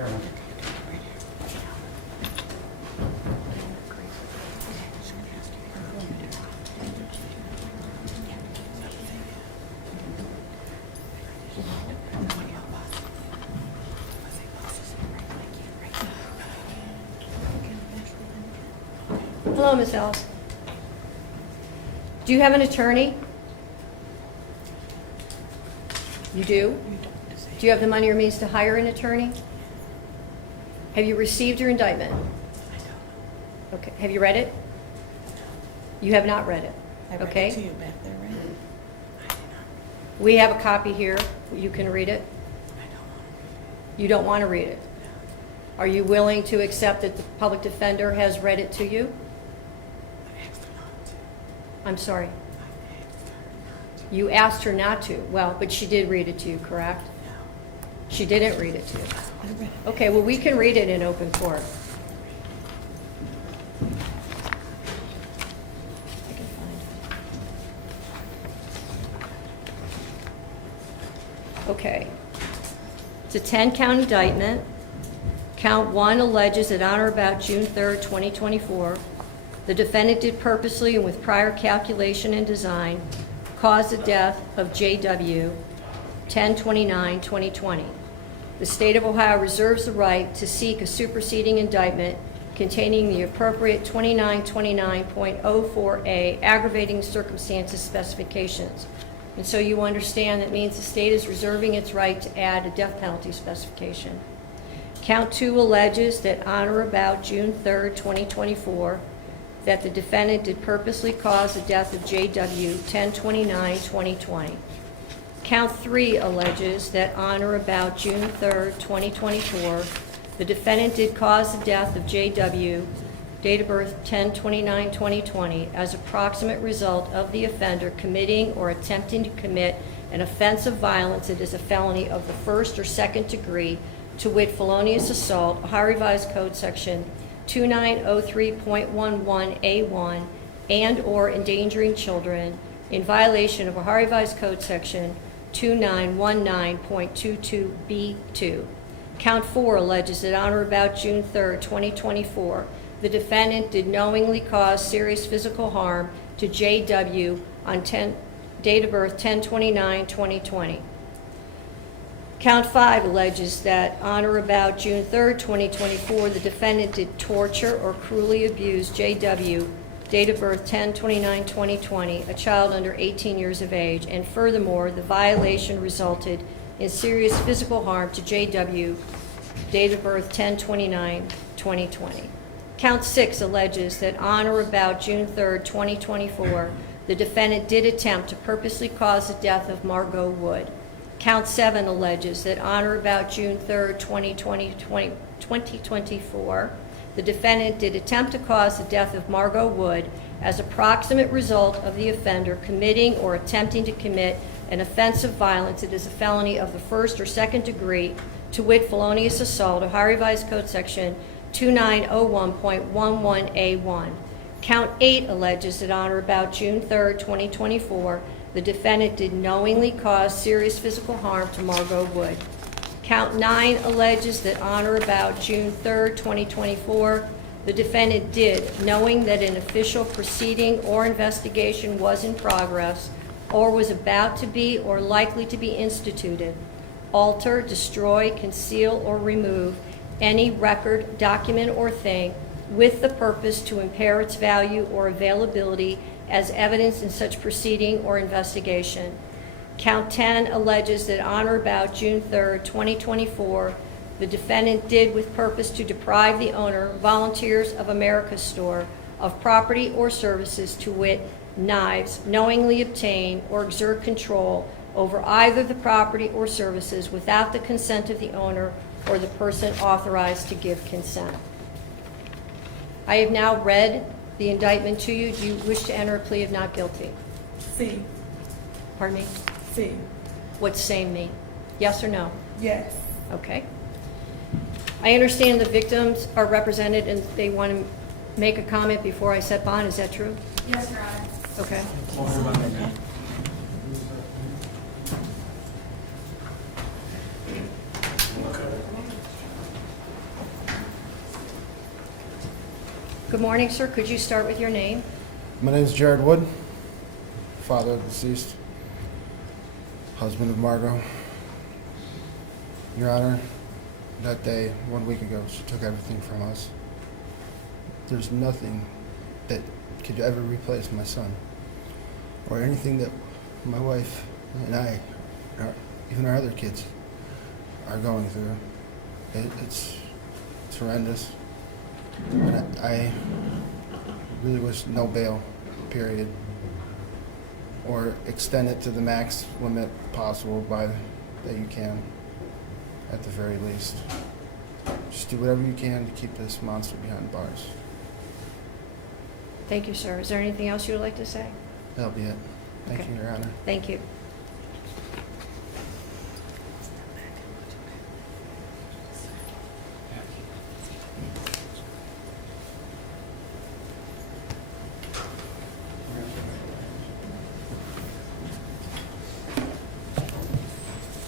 Hello, Ms. Ellis. Do you have an attorney? You do? Do you have the money or means to hire an attorney? Have you received your indictment? Okay. Have you read it? You have not read it. I read Okay. it to you back there, right? We have a copy here. You can read it. You don't want to read it. Are you willing to accept that the public defender has read it to you? I'm sorry. You asked her not to. Well, but she did read it to you, correct? She didn't read it to you. Okay, well, we can read it in open court. I can find it. Okay. It's a 10-count indictment. Count 1 alleges that on or about June 3rd, 2024, the defendant did purposely and with prior calculation and design cause the death of J.W. 10/29/2020. The state of Ohio reserves the right to seek a superseding indictment containing the appropriate 2929.04A aggravating circumstances specifications. And so you understand that means the state is reserving its right to add a death penalty specification. Count 2 alleges that on or about June 3rd, 2024, that the defendant did purposely cause the death of J.W. 10/29/2020. Count 3 alleges that on or about June 3rd, 2024, the defendant did cause the death of J.W., date of birth 10/29/2020, as a proximate result of the offender committing or attempting to commit an offense of violence that is a felony of the first or second degree, to wit, felonious assault, Ohio Revised Code Section 2903.11A1, and or endangering children in violation of Ohio Revised Code Section 2919.22B2. Count 4 alleges that on or about June 3rd, 2024, the defendant did knowingly cause serious physical harm to J.W. on date of birth 10/29/2020. Count 5 alleges that on or about June 3rd, 2024, the defendant did torture or cruelly abuse J.W., date of birth 10/29/2020, a child under 18 years of age, and furthermore, the violation resulted in serious physical harm to J.W., date of birth 10/29/2020. Count 6 alleges that on or about June 3rd, 2024, the defendant did attempt to purposely cause the death of Margot Wood. Count 7 alleges that on or about June 3rd, 2024, the defendant did attempt to cause the death of Margot Wood as a proximate result of the offender committing or attempting to commit an offense of violence that is a felony of the first or second degree, to wit, felonious assault, Ohio Revised Code Section 2901.11A1. Count 8 alleges that on or about June 3rd, 2024, the defendant did knowingly cause serious physical harm to Margot Wood. Count 9 alleges that on or about June 3rd, 2024, the defendant did, knowing that an official proceeding or investigation was in progress or was about to be or likely to be instituted, alter, destroy, conceal, or remove any record, document, or thing with the purpose to impair its value or availability as evidence in such proceeding or investigation. Count 10 alleges that on or about June 3rd, 2024, the defendant did with purpose to deprive the owner, Volunteers of America store, of property or services, to wit, knives, knowingly obtain or exert control over either the property or services without the consent of the owner or the person authorized to give consent. I have now read the indictment to you. Do you wish to enter a plea of not guilty? C. Pardon me? C. What's same mean? Yes or no? Yes. Okay. I understand the victims are represented and they want to make a comment before I set bond. Is that true? Yes, Your Honor. Okay. Good morning, sir. Could you start with your name? My name is Jared Wood, father of deceased, husband of Margot. Your Honor, that day, 1 week ago, she took everything from us. There's nothing that could ever replace my son, or anything that my wife and I, or even our other kids, are going through. It's horrendous. And I really wish no bail, period, or extend it to the max limit possible that you can, at the very least. Just do whatever you can to keep this monster behind bars. Thank you, sir. Is there anything else you would like to say? That'll be it. Thank Okay. you, Your Honor. Thank you.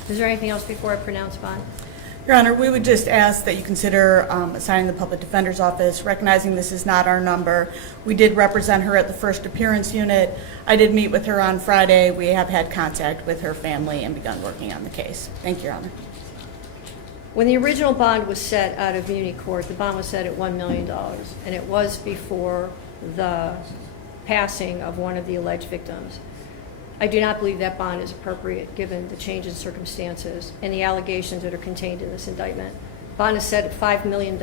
Is there anything else before I pronounce bond? Your Honor, we would just ask that you consider assigning the Public Defender's Office, recognizing this is not our number. We did represent her at the first appearance unit. I did meet with her on Friday. We have had contact with her family and begun working on the case. Thank you, Your Honor. When the original bond was set out of Muni Court, the bond was set at $1 million, and it was before the passing of one of the alleged victims. I do not believe that bond is appropriate given the change in circumstances and the allegations that are contained in this indictment. Bond is set at $5 million,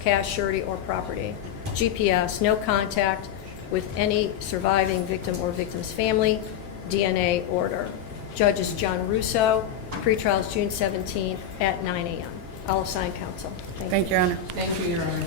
cash, surety, or property. GPS, no contact with any surviving victim or victim's family, DNA order. Judge is John Russo. Pretrial is June 17th at 9 a.m. I'll assign counsel. Thank you. Thank you, Your Honor. Thank you, Your Honor.